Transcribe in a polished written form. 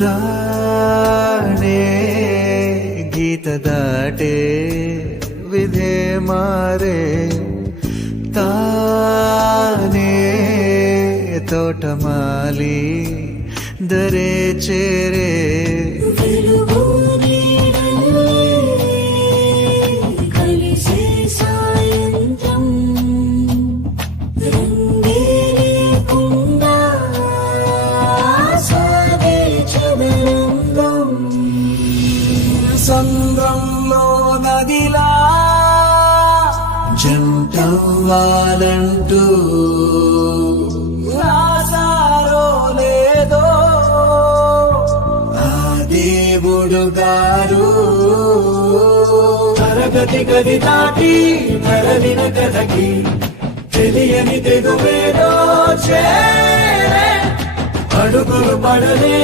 రాణే గీత దాటే విధే మారే తానే తోటమాలి దరే చేరే సంద్రంలో నదిలా జంటవ్వాలంటూ రాసారో లేదో ఆ దేవుడు గారు తరగతి గది దాటి తరలిన కథకి తెలియని తెగువేదో చేరే అడుగులు పడలే